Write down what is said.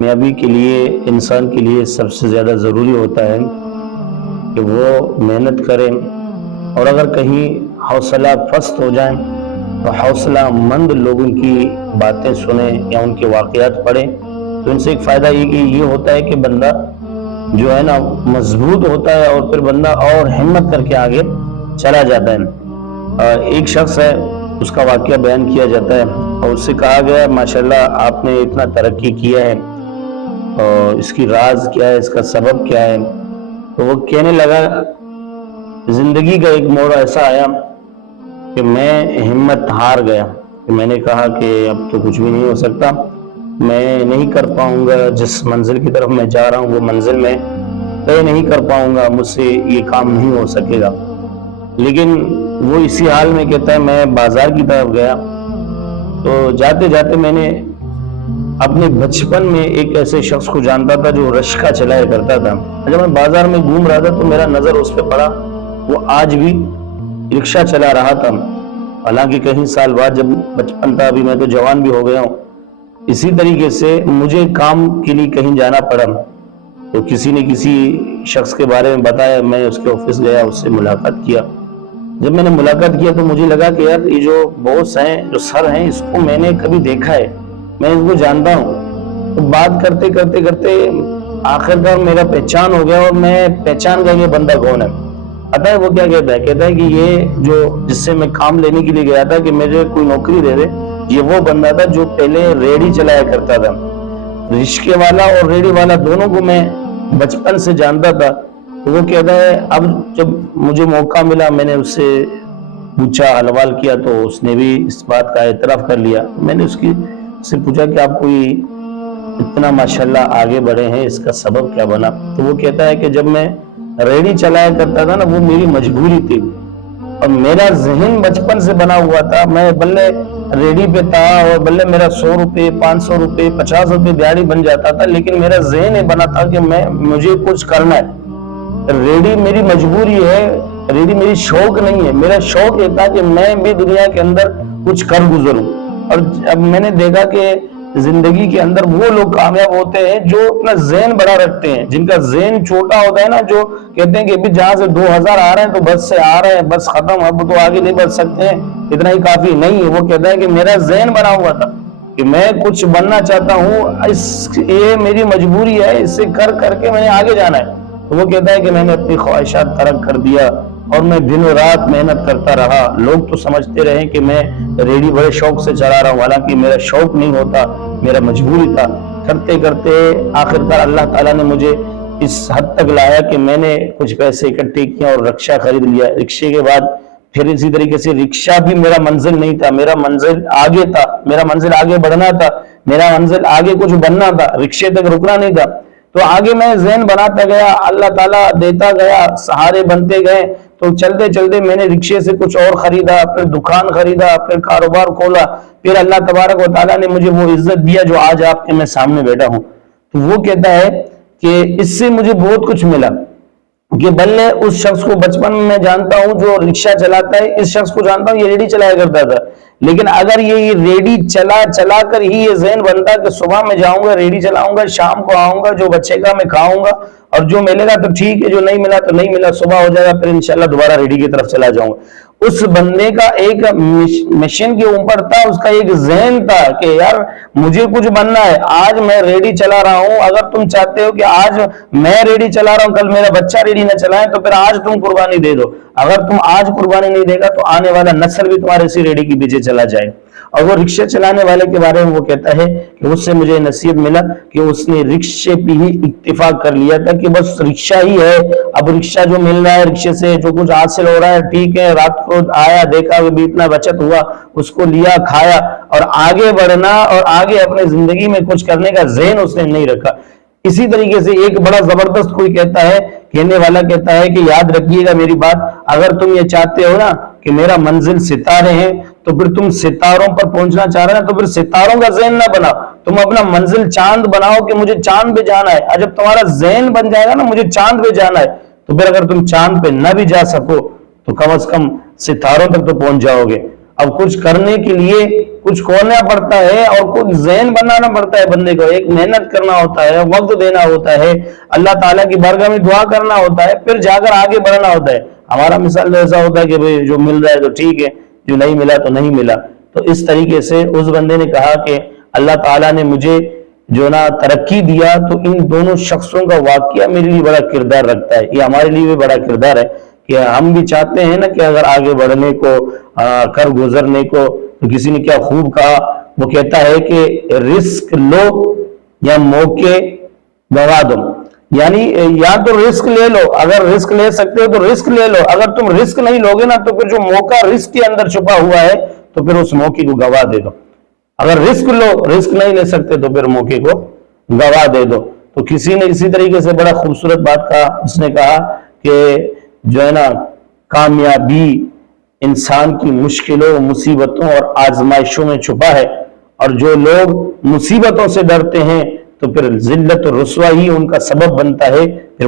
کامیابی کے لیے انسان کے لیے سب سے زیادہ ضروری ہوتا ہے کہ وہ محنت کرے، اور اگر کہیں حوصلہ پست ہو جائیں تو حوصلہ مند لوگوں کی باتیں سنیں یا ان کے واقعات پڑھیں، تو ان سے ایک فائدہ یہ ہوتا ہے کہ بندہ جو ہے نا مضبوط ہوتا ہے، اور پھر بندہ اور ہمت کر کے آگے چلا جاتا ہے۔ ایک شخص ہے، اس کا واقعہ بیان کیا جاتا ہے اور اس سے کہا گیا ماشاءاللہ آپ نے اتنا ترقی کیا ہے، اور اس کی راز کیا ہے، اس کا سبب کیا ہے؟ تو وہ کہنے لگا زندگی کا ایک موڑ ایسا آیا کہ میں ہمت ہار گیا، کہ میں نے کہا کہ اب تو کچھ بھی نہیں ہو سکتا، میں نہیں کر پاؤں گا، جس منزل کی طرف میں جا رہا ہوں وہ منزل میں طے نہیں کر پاؤں گا، مجھ سے یہ کام نہیں ہو سکے گا۔ لیکن وہ اسی حال میں کہتا ہے میں بازار کی طرف گیا، تو جاتے جاتے میں نے اپنے بچپن میں ایک ایسے شخص کو جانتا تھا جو رشکہ چلایا کرتا تھا۔ جب میں بازار میں گھوم رہا تھا تو میرا نظر اس پہ پڑا، وہ آج بھی رکشہ چلا رہا تھا، حالانکہ کئی سال بعد جب بچپن تھا، ابھی میں تو جوان بھی ہو گیا ہوں۔ اسی طریقے سے مجھے کام کے لیے کہیں جانا پڑا تو کسی نے کسی شخص کے بارے میں بتایا، میں اس کے آفس گیا، اس سے ملاقات کیا۔ جب میں نے ملاقات کیا تو مجھے لگا کہ یار یہ جو باس ہیں، جو سر ہیں، اس کو میں نے کبھی دیکھا ہے، میں اس کو جانتا ہوں۔ تو بات کرتے کرتے کرتے آخرکار میرا پہچان ہو گیا، اور میں پہچان گیا یہ بندہ کون ہے۔ پتہ ہے وہ کیا کہتا ہے؟ کہتا ہے کہ یہ جو جس سے میں کام لینے کے لیے گیا تھا کہ مجھے کوئی نوکری دے دے، یہ وہ بندہ تھا جو پہلے ریڑھی چلایا کرتا تھا۔ رکشے والا اور ریڑھی والا دونوں کو میں بچپن سے جانتا تھا۔ تو وہ کہتا ہے اب جب مجھے موقع ملا، میں نے اس سے پوچھا، حوال کیا، تو اس نے بھی اس بات کا اعتراف کر لیا۔ میں نے اس سے پوچھا کہ آپ کوئی اتنا ماشاءاللہ آگے بڑھے ہیں، اس کا سبب کیا بنا؟ تو وہ کہتا ہے کہ جب میں ریڑھی چلایا کرتا تھا نا، وہ میری مجبوری تھی، اور میرا ذہن بچپن سے بنا ہوا تھا، میں بلے ریڑھی پہ تھا، اور بلے میرا 100 روپے 500 روپے 50 روپے دیہڑی بن جاتا تھا، لیکن میرا ذہن یہ بنا تھا کہ مجھے کچھ کرنا ہے۔ ریڑھی میری مجبوری ہے، ریڑھی میری شوق نہیں ہے۔ میرا شوق یہ تھا کہ میں بھی دنیا کے اندر کچھ کر گزروں۔ اور اب میں نے دیکھا کہ زندگی کے اندر وہ لوگ کامیاب ہوتے ہیں جو اپنا ذہن بڑا رکھتے ہیں، جن کا ذہن چھوٹا ہوتا ہے نا، جو کہتے ہیں کہ ابھی جہاں سے 2000 آ رہے ہیں تو بس سے آ رہے ہیں، بس ختم، اب تو آگے نہیں بڑھ سکتے ہیں، اتنا ہی کافی نہیں ہے۔ وہ کہتا ہے کہ میرا ذہن بنا ہوا تھا کہ میں کچھ بننا چاہتا ہوں، یہ میری مجبوری ہے، اس سے کر کے میں نے آگے جانا ہے۔ تو وہ کہتا ہے کہ میں نے اپنی خواہشات ترک کر دیا، اور میں دن و رات محنت کرتا رہا۔ لوگ تو سمجھتے رہے کہ میں ریڑھی بڑے شوق سے چلا رہا ہوں، حالانکہ میرا شوق نہیں ہوتا، میرا مجبوری تھا۔ کرتے کرتے آخرکار اللہ تعالیٰ نے مجھے اس حد تک لایا کہ میں نے کچھ پیسے اکٹھے کیے اور رکشہ خرید لیا۔ رکشے کے بعد پھر اسی طریقے سے رکشہ بھی میرا منزل نہیں تھا، میرا منزل آگے تھا، میرا منزل آگے بڑھنا تھا، میرا منزل آگے کچھ بننا تھا، رکشے تک رکنا نہیں تھا۔ تو آگے میں ذہن بناتا گیا، اللہ تعالیٰ دیتا گیا، سہارے بنتے گئے۔ تو چلتے چلتے میں نے رکشے سے کچھ اور خریدا، پھر دکان خریدا، پھر کاروبار کھولا، پھر اللہ تبارک و تعالیٰ نے مجھے وہ عزت دیا جو آج آپ کے میں سامنے بیٹھا ہوں۔ تو وہ کہتا ہے کہ اس سے مجھے بہت کچھ ملا، کہ بلے اس شخص کو بچپن میں جانتا ہوں جو رکشہ چلاتا ہے، اس شخص کو جانتا ہوں یہ ریڑھی چلایا کرتا تھا، لیکن اگر یہ ریڑھی چلا کر ہی یہ ذہن بنتا کہ صبح میں جاؤں گا ریڑھی چلاؤں گا، شام کو آؤں گا، جو بچے گا میں کھاؤں گا، اور جو ملے گا تو ٹھیک ہے، جو نہیں ملا تو نہیں ملا، صبح ہو جائے گا، پھر انشاءاللہ دوبارہ ریڑھی کی طرف چلا جاؤں گا۔ اس بندے کا ایک مشن کے اوپر تھا، اس کا ایک ذہن تھا کہ یار مجھے کچھ بننا ہے، آج میں ریڑھی چلا رہا ہوں، اگر تم چاہتے ہو کہ آج میں ریڑھی چلا رہا ہوں کل میرا بچہ ریڑھی نہ چلائے تو پھر آج تم قربانی دے دو۔ اگر تم آج قربانی نہیں دے گا تو آنے والا نسل بھی تمہارے اسی ریڑھی کے پیچھے چلا جائے۔ اور وہ رکشے چلانے والے کے بارے میں وہ کہتا ہے کہ اس سے مجھے نصیحت ملا کہ اس نے رکشے پہ ہی اتفاق کر لیا تھا کہ بس رکشہ ہی ہے، اب رکشہ جو مل رہا ہے، رکشے سے جو کچھ حاصل ہو رہا ہے ٹھیک ہے، رات کو آیا دیکھا کہ بھی اتنا بچت ہوا، اس کو لیا کھایا، اور آگے بڑھنا اور آگے اپنے زندگی میں کچھ کرنے کا ذہن اس نے نہیں رکھا۔ اسی طریقے سے ایک بڑا زبردست کوئی کہتا ہے، کہنے والا کہتا ہے کہ یاد رکھیے گا میری بات، اگر تم یہ چاہتے ہو نا کہ میرا منزل ستارے ہیں تو پھر تم ستاروں پر پہنچنا چاہ رہے ہیں تو پھر ستاروں کا ذہن نہ بناؤ، تم اپنا منزل چاند بناؤ کہ مجھے چاند پہ جانا ہے۔ جب تمہارا ذہن بن جائے گا نا مجھے چاند پہ جانا ہے، تو پھر اگر تم چاند پہ نہ بھی جا سکو تو کم از کم ستاروں تک تو پہنچ جاؤ گے۔ اب کچھ کرنے کے لیے کچھ کھولنا پڑتا ہے اور کچھ ذہن بنانا پڑتا ہے بندے کو، ایک محنت کرنا ہوتا ہے، وقت دینا ہوتا ہے، اللہ تعالیٰ کی بارگاہ میں دعا کرنا ہوتا ہے، پھر جا کر آگے بڑھنا ہوتا ہے۔ ہمارا مثال ایسا ہوتا ہے کہ بھئی جو مل رہا ہے تو ٹھیک ہے، جو نہیں ملا تو نہیں ملا۔ تو اس طریقے سے اس بندے نے کہا کہ اللہ تعالیٰ نے مجھے جو نا ترقی دیا، تو ان دونوں شخصوں کا واقعہ میرے لیے بڑا کردار رکھتا ہے، یہ ہمارے لیے بھی بڑا کردار ہے کہ ہم بھی چاہتے ہیں نا کہ اگر آگے بڑھنے کو، کر گزرنے کو، تو کسی نے کیا خوب کہا، وہ کہتا ہے کہ رزق لو یا موقع گوا دو، یعنی یا تو رزق لے لو، اگر رزق لے سکتے ہو تو رزق لے لو، اگر تم رزق نہیں لوگے نا تو پھر جو موقع رزق کے اندر چھپا ہوا ہے تو پھر اس موقع کو گوا دے دو، اگر رزق لو، رزق نہیں لے سکتے تو پھر موقع کو گوا دے دو۔ تو کسی نے اسی طریقے سے بڑا خوبصورت بات کہا، اس نے کہا کہ جو ہے نا کامیابی انسان کی مشکلوں، مصیبتوں اور آزمائشوں میں چھپا ہے، اور جو لوگ مصیبتوں سے ڈرتے ہیں تو پھر ذلت و رسوائی ان کا سبب بنتا ہے، پھر